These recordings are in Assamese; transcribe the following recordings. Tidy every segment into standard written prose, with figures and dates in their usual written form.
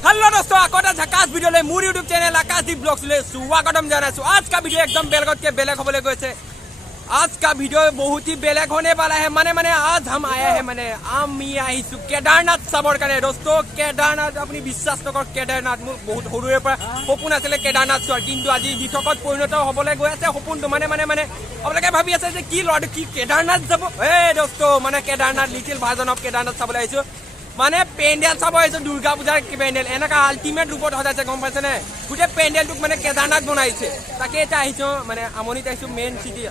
हेलो दोस्तों आकोटा झकास वीडियो ले मूर यूट्यूब चैनल आकाशदीप ब्लॉग्स ले स्वागतम जनाइছো। आज का वीडियो एकदम बेलगत के बेलेग होबले গৈছে। आज का वीडियो बहुत ही बेलेग होने वाला है। माने आज हम आए हैं माने आमी आइछु केदारनाथ साबर काने। दोस्तों केदारनाथ अपनी विश्वास नकर केदारनाथ मोर बहुत हरुरे पर सपन आছিলে केदारनाथ चोर, किंतु आज दिठकत परिणत होबले गय আছে सपनটো। माने आपलोके भाबी আছে যে কি লড কি केदारनाथ যাব। ए दोस्तों माने केदारनाथ लिटिल भार्जन ऑफ केदारनाथ साबले आइछु। माने पेंडेल सब दुर्गा पूजार पेंडेल एनेका आल्टिमेट रूपत सजाइছে गम पाइছে ने। गुटे पेंडेलटुक माने केदारनाथ बनाइছে। ताके এটা आइছো माने আমনিত आइছো मेन सिटी।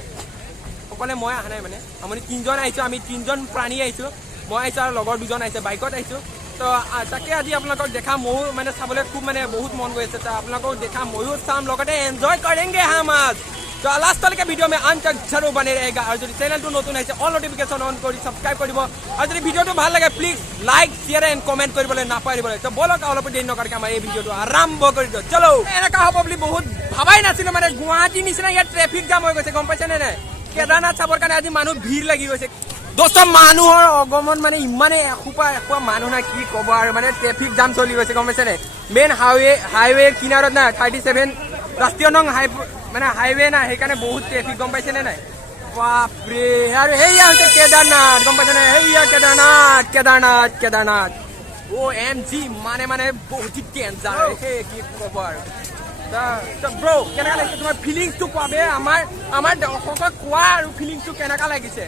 অকলে মই আহা নাই মানে আমনি তিনজন আইছো, আমি তিনজন প্ৰাণী আইছো। মই আইছো আৰু লগৰ দুজন আইছে, বাইকত আইছো। তো তাকে আজি আপোনালোকক দেখা ময়ো মানে চাবলৈ খুব মানে বহুত মন গৈ আছে। তো আপোনালোকক দেখা ময়ো চাম, লগতে এনজয় কৰেंगे हम आज। तो लास्ट तक वीडियो में अंत तक जरूर बने रहेगा। और जो चैनल तो नतुन है ऑल नोटिफिकेशन ऑन कर सब्सक्राइब कर दिबो। और जो वीडियो तो ভাল লাগে please like share and comment কৰিবলৈ নাপাহৰিবলৈ। তো বলক অলপ দেৰি নকৰাকৈ আমাৰ এই ভিডিওটো আৰম্ভ কৰি দিও। চলো এনেকা হ'ব বুলি বহুত ভাবাই নাছিলো। মানে গুৱাহাটী নিচিনা ইয়াত ট্ৰেফিক জাম হৈ গৈছে, গম পাইছে নে নাই। কেদাৰনাথ চাবৰ কাৰণে আজি মানুহ ভিৰ লাগি গৈছে। दोस्तों মানুহৰ আগমন মানে ইমানে এখোপা মানুহ না কি ক'ব আৰু মানে ট্ৰেফিক জাম চলি গৈছে, গম পাইছে নে। মেইন হাইৱে কিনাৰত না 37 ৰাষ্ট্ৰীয় নং মানে হাইৱে না, সেইকাৰণে বহুত ট্ৰেফিক, গম পাইছে নে নাই। বাপৰে আৰু হেইয়া হৈছে কেদাৰনাথ, গম পাইছে নে। হেইয়া কেদাৰনাথ OMG মানে বহুত ডেঞ্জাৰ কি ক'ব আৰু। ব্ৰো কেনেকা লাগিছে তোমাৰ ফিলিংছটো কোৱাবে। আমাৰ দৰ্শকক কোৱা আৰু ফিলিংছটো কেনেকা লাগিছে।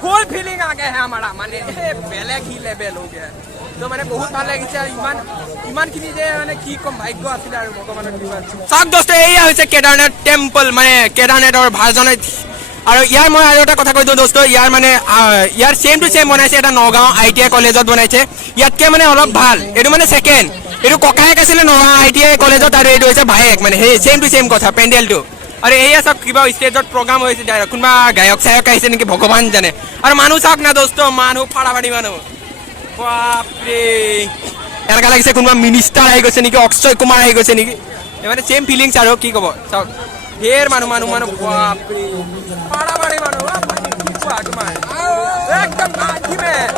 ফুল ফিলিং আগে হে আমাৰ মানে বেলেগ হি লেভেল হৈ গয়া। তো মানে বহুত ভাল লাগিছে আৰু ইমানখিনি যে মানে কি কম ভাগ্য আছিল আৰু ভগৱানৰ কৃপাত। চাওক দোস্ত এইয়া হৈছে কেদাৰনাথ টেম্পল, মানে কেদাৰনাথৰ ভাৰ্জন। আৰু ইয়াৰ মই আৰু এটা কথা কৈ দিওঁ দোস্ত, ইয়াৰ মানে ইয়াৰ সেম টু সেম বনাইছে এটা নগাঁও ITI কলেজত বনাইছে। ইয়াতকে মানে অলপ ভাল। এইটো মানে সেকেন্ড, এইটো ককায়েক আছিলে নগাঁও ITI কলেজত আৰু এইটো হৈছে ভায়েক, মানে সেই সেম টু সেম কথা পেণ্ডেলটো। আৰু এয়া চাওক কিবা ষ্টেজত প্ৰগ্ৰাম হৈছে, কোনোবা গায়ক চায়ক আহিছে নেকি ভগৱান জানে। আৰু মানুহ চাওক না দোস্ত, মানুহ ফাড়াফাড়ি মানুহ। বাপৰে এনেকা লাগিছে কোনোবা মিনিষ্টাৰ আহি গৈছে নেকি, অক্ষয় কুমাৰ আহি গৈছে নেকি। মানে সেম ফিলিংছ আৰু কি ক'ব। চাওক ঢেৰ মানুহ। বাপৰে ফাড়াফাড়ি মানুহ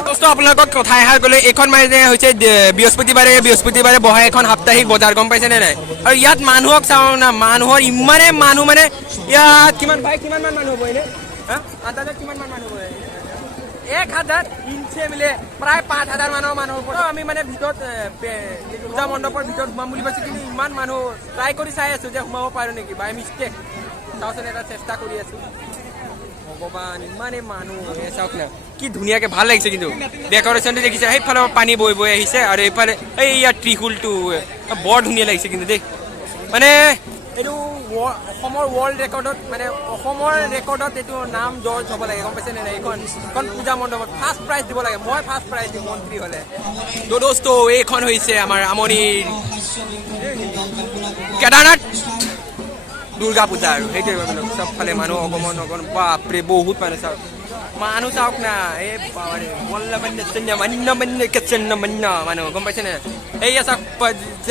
দোস্ত। আপোনালোকক কথা এষাৰ ক'লে, এইখন মানে হৈছে বৃহস্পতিবাৰে বহা এখন সাপ্তাহিক বজাৰ, গম পাইছে নে নাই। আৰু ইয়াত মানুহক চাওঁ না, মানুহৰ ইমানে মানুহ মানে ইয়াত কিমান মান মানুহ হ'ব এনে আন্দাজত কিমান মান মানুহ হ'ব। 1000 ইঞ্চে মিলে প্ৰায় 5000 মানুহ হ'ব। আমি মানে ভিতৰত পূজা মণ্ডপৰ ভিতৰত সোমাম বুলি পাইছোঁ, কিন্তু ইমান মানুহ ট্ৰাই কৰি চাই আছোঁ যে সোমাব পাৰোঁ নেকি বাই মিষ্টেক। চাওঁচোন এটা চেষ্টা কৰি আছোঁ। ভগৱান ইমানে মানুহ চাওক না, কি ধুনীয়াকে ভাল লাগিছে। কিন্তু ডেকৰেশ্যনটো দেখিছে, সেইফালে পানী বৈ আহিছে আৰু এইফালে এই ইয়াৰ ত্ৰিশূলটো বৰ ধুনীয়া লাগিছে কিন্তু দেই। মানে এইটো অসমৰ ৱৰ্ল্ড ৰেকৰ্ডত, মানে অসমৰ ৰেকৰ্ডত এইটো নাম জৰ্জ হ'ব লাগে, গম পাইছে নে নাই। এইখন পূজা মণ্ডপত ফাৰ্ষ্ট প্ৰাইজ দিব লাগে। মই ফাৰ্ষ্ট প্ৰাইজ দিম মন্ত্ৰী হ'লে। তো দোস্ত এইখন হৈছে আমাৰ আমনিৰ কেদাৰনাথ দুৰ্গা পূজা। আৰু সেইটোৱে চবফালে মানুহ অগমন বাপৰে বহুত মানুহ। চাওক মানুহ চাওক না, এই মানুহ, গম পাইছে নে। এইয়া চাওক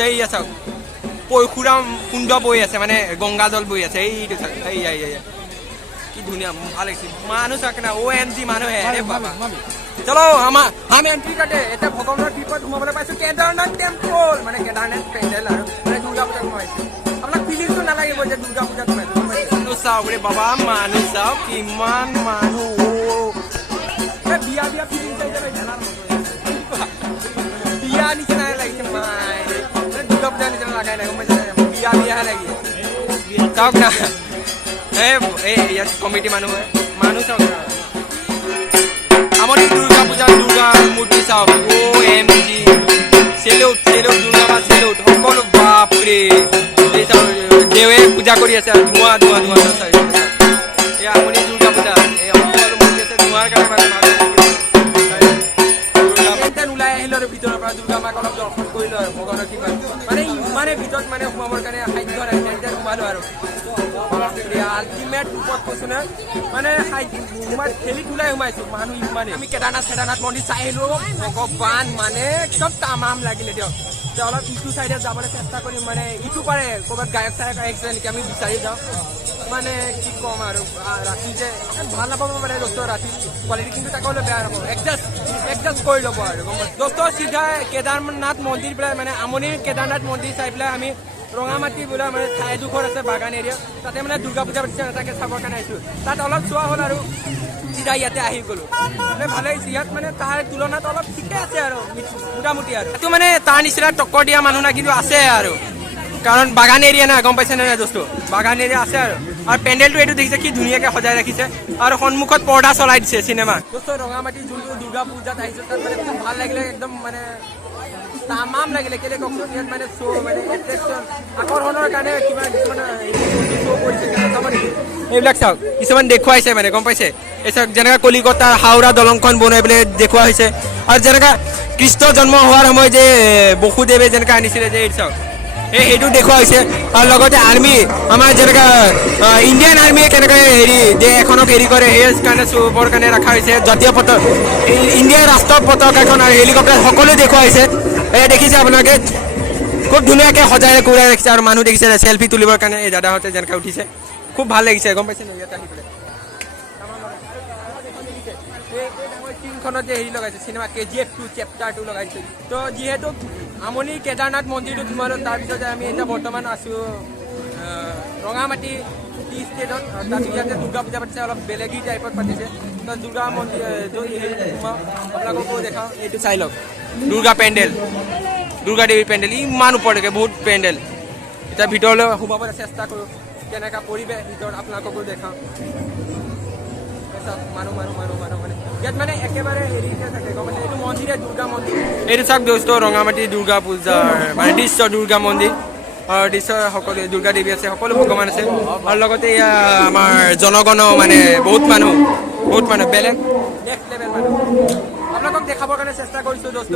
এইয়া চাওক পৰশুৰাম কুণ্ড বৈ আছে, মানে গংগা জল বৈ আছে। এইটো চাওক এইয়া কি ধুনীয়া ভাল লাগিছে। মানুহ চাওক না OMG মানুহ হে বাবা। চলো আমি এন্ট্ৰি কাটে এতিয়া ভগৱানৰ কৃপাত সোমাবলৈ পাইছোঁ কেদাৰনাথ টেম্পল, মানে কেদাৰনাথ পেণ্ডেল আৰু মানে দুৰ্গা পূজাত সোমাইছোঁ। আপোনাক ফিলিংটো নালাগিব যে দুৰ্গা পূজাত সোমাইছোঁ। মানুহ চাওক ৰে বাবা, মানুহ চাওক কিমান মানুহ। বিয়া ফিলিং বিয়া নিচিনা লাগিছে। দুৰ্গা পূজাৰ নিচিনা লাগাই নাই, গম পাইছে বিয়াহে লাগি চাওক না। এই ইয়াত কমিটি মানুহ চাওক না। আমাৰ দুৰ্গা পূজা দুৰ্গা মূৰ্তি চাওক। OMG চেলুট দুৰ্গা মা চেলুট সকলো। বাপৰে এই চাওক দেৱে পূজা কৰি আছে, ধোঁৱা এয়া আমনি দুৰ্গা পূজা। এই সকলো মূৰ্তি আছে ধোঁৱাৰ কাৰণে ওলাই আহিলো আৰু ভিতৰৰ পৰা দুৰ্গা মাক অলপ দৰ্শন কৰিলো আৰু ভগৱানৰ কিবা মানে ইমানে ভিতৰত মানে সোমাবৰ কাৰণে সাধ্য নাই, সোমালো আৰু আল্টিমেট ৰূপত কৈছো না মানে খেলি ওলাই সোমাইছো মানুহ ইমানে আমি কেদাৰনাথ মন্দিৰ চাই আহিলো ভগৱান মানে একদম তামাম লাগিলে দিয়ক অলপ ইটো চাইডে যাবলৈ চেষ্টা কৰিম মানে ইটো পাৰে ক'ৰবাত গায়ক চায়ক আহিছে নেকি আমি বিচাৰি যাওঁ মানে কি ক'ম আৰু ৰাতি যে ভাল নাপাব পাৰে দোস্ত ৰাতি কোৱালিটি কিন্তু তাকে হ'লে বেয়া নাপাব এডজাষ্ট কৰি ল'ব আৰু দোস্ত চিধা কেদাৰনাথ মন্দিৰ পেলাই মানে আমনিৰ কেদাৰনাথ মন্দিৰ চাই পেলাই আমি ৰঙামাটি বোলা মানে ঠাইডোখৰ আছে বাগান এৰিয়া তাতে মানে দুৰ্গা পূজা পাতিছে তাকে চাবৰ কাৰণে আহিছোঁ তাত অলপ চোৱা হ'ল আৰু চিধা ইয়াতে আহি গ'লো মানে ভালে হৈছে ইয়াত মানে তাৰ তুলনাত অলপ ঠিকে আছে আৰু মোটামুটি আৰু এইটো মানে তাৰ নিচিনা টক্কৰ দিয়া মানুহ নাই কিন্তু আছে আৰু কাৰণ বাগান এৰিয়া না গম পাইছে নে নাই দোস্ত বাগান এৰিয়া আছে আৰু পেণ্ডেলটো এইটো দেখিছে কি ধুনীয়াকৈ সজাই ৰাখিছে আৰু সন্মুখত পৰ্দা চলাই দিছে চিনেমা দোস্ত ৰঙামাটিৰ যোনটো দুৰ্গা পূজাত আহিছে তাত মানে খুব ভাল লাগিলে একদম মানে তামাম লাগিলে কেলে কওকচোন ইয়াত মানে শ্ব' মানে এট্ৰেকশ্যন আকৰ্ষণৰ কাৰণে কিবা কিছুমান শ্ব' কৰিছে এইবিলাক চাওক কিছুমান দেখুৱাইছে মানে গম পাইছে এই চাওক যেনেকৈ কলিকতাৰ হাওৰা দলংখন বনাই পেলাই দেখুওৱা হৈছে আৰু যেনেকৈ কৃষ্ণ জন্ম হোৱাৰ সময়ত যে বসুদেৱে যেনেকৈ আনিছিলে যে এই চাওক সেইটো দেখুওৱা হৈছে আৰু লগতে আৰ্মি আমাৰ যেনেকৈ ইণ্ডিয়ান আৰ্মিয়ে কেনেকৈ হেৰি দেশ এখনক হেৰি কৰে সেই কাৰণে চবৰ কাৰণে ৰখা হৈছে জাতীয় ইণ্ডিয়াৰ ৰাষ্ট্ৰীয় পতাকাখন আৰু হেলিকপ্টাৰ সকলো দেখুওৱা হৈছে এয়া দেখিছে আপোনালোকে খুব ধুনীয়াকৈ সজাই কুৰাই ৰাখিছে আৰু মানুহ দেখিছে চেল্ফি তুলিবৰ কাৰণে এই দাদাহঁতে যেনেকৈ উঠিছে খুব ভাল লাগিছে গম পাইছে নে ইয়াত আহি পেলাই স্ক্ৰীণখনত যে হেৰি লগাইছে চিনেমা KGF 2 চেপ্টাৰ 2 লগাইছে তো যিহেতু আমনি কেদাৰনাথ মন্দিৰটো তোমালোক তাৰপিছতে আমি এতিয়া বৰ্তমান আছোঁ ৰঙামাটি টি ষ্টেটত তাত ইয়াতে দুৰ্গা পূজা পাতিছে অলপ বেলেগী টাইপত পাতিছে তো দুৰ্গা মন্দিৰ হেৰি আপোনালোককো দেখাওঁ এইটো চাই লওক দুৰ্গা পেণ্ডেল দুৰ্গা দেৱী পেণ্ডেল ইমান ওপৰলৈকে বহুত পেণ্ডেল এতিয়া ভিতৰলৈ সোমাবলৈ চেষ্টা কৰোঁ কেনেকুৱা পৰিৱেশ ভিতৰত আপোনালোককো দেখাওঁ মানুহ মানে ইয়াত মানে একেবাৰে হেৰিতে থাকে গম পাইছে এইটো মন্দিৰে দুৰ্গা মন্দিৰ এইটো চাওক দোস্ত ৰঙামাটি দুৰ্গা পূজাৰ মানে দৃশ্য দুৰ্গা মন্দিৰ আৰু দৃশ্য সকলো দুৰ্গা দেৱী আছে সকলো ভগৱান আছে আৰু লগতে এয়া আমাৰ জনগণ মানে বহুত মানুহ বেলেগ নেক্সট লেভেল মানুহ আপোনালোকক দেখাবৰ কাৰণে চেষ্টা কৰিছোঁ দোস্ত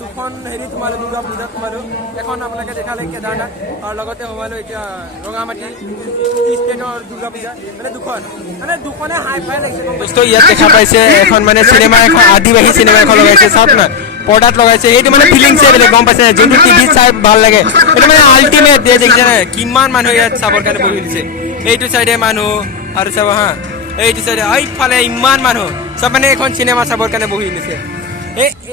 দুখন হেৰি সোমালোঁ দুৰ্গা পূজাত সোমালোঁ এখন আপোনালোকে দেখালে কেদাৰনাথ আৰু লগতে সোমালোঁ এতিয়া ৰঙামাটি ষ্টেটৰ দুৰ্গা পূজা মানে দুখনে হাই ফাই লাগিছে দোস্ত ইয়াত দেখা পাইছে এখন মানে চিনেমা এখন আদিবাসী চিনেমা এখন লগাইছে চাওক না পৰ্দাত লগাইছে সেইটো মানে ফিলিংছে বেলেগ গম পাইছে যোনটো টিভিত চাই ভাল লাগে সেইটো মানে আল্টিমেট দিয়ে দেখিছে নাই কিমান মানুহ ইয়াত চাবৰ কাৰণে বহি দিছে এইটো চাইডে মানুহ আৰু চাব হা এইটো চাইডে এইফালে ইমান মানুহ চব মানে এখন চিনেমা চাবৰ কাৰণে বহি দিছে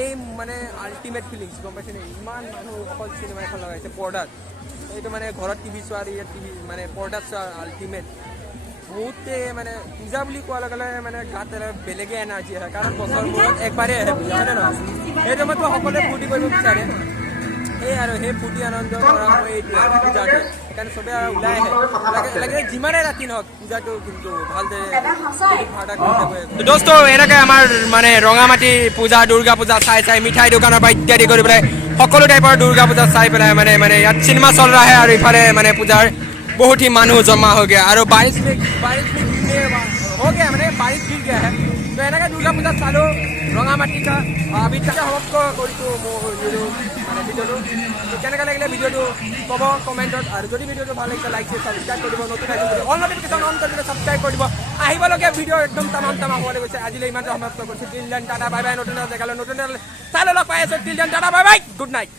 এই মানে আল্টিমেট ফিলিংছ গম পাইছে নে ইমান মানুহ অকল চিনেমা এখন লগাইছে পৰ্দাত এইটো মানে ঘৰত টিভি চোৱা আৰু ইয়াত টিভি মানে পৰ্দাত চোৱা আল্টিমেট বহুতে মানে পূজা বুলি কোৱাৰ লগে লগে মানে গাত বেলেগে এনাৰ্জি আহে কাৰণ বছৰ মূৰত একবাৰেই আহে পূজা হয়নে নহয় সেই সময়তো সকলোৱে ফূৰ্তি কৰিব বিচাৰে সেই আৰু সেই ফূৰ্তি আনন্দ কৰা হয় এইটোৱে পূজাটো সেইকাৰণে চবে আৰু ওলাই আহে লাগে যিমানেই ৰাতি নহওক পূজাটো কিন্তু ভালদৰে দোস্ত এনেকৈ আমাৰ মানে ৰঙামাটি পূজা দুৰ্গা পূজা চাই মিঠাই দোকানৰ পৰা ইত্যাদি কৰি পেলাই সকলো টাইপৰ দুৰ্গা পূজা চাই পেলাই মানে ইয়াত চিনেমা চল ৰহা আৰু ইফালে মানে পূজাৰ बहुत ही मानुह जमा हो गया और बारिश में हो गया मैंने बारिश गिर गया है तो एने दुर्गा पूजा चालू रंगामाटी का अभी तक समाप्त केनेका लगे भिडिओ कब कमेन्टत और जो भिडिओ भल लगे लाइक सब्सक्राइब कर नतुन अल नटिफिकेशन अन कर सब्सक्राइब कर आहिबलगिया भिडिओ एकदम तमाम होने गई आज इमान समाप्त कर टाटा बाय बाय नतुन जगह नतुन चाल लग पाई till then tata bye bye good night.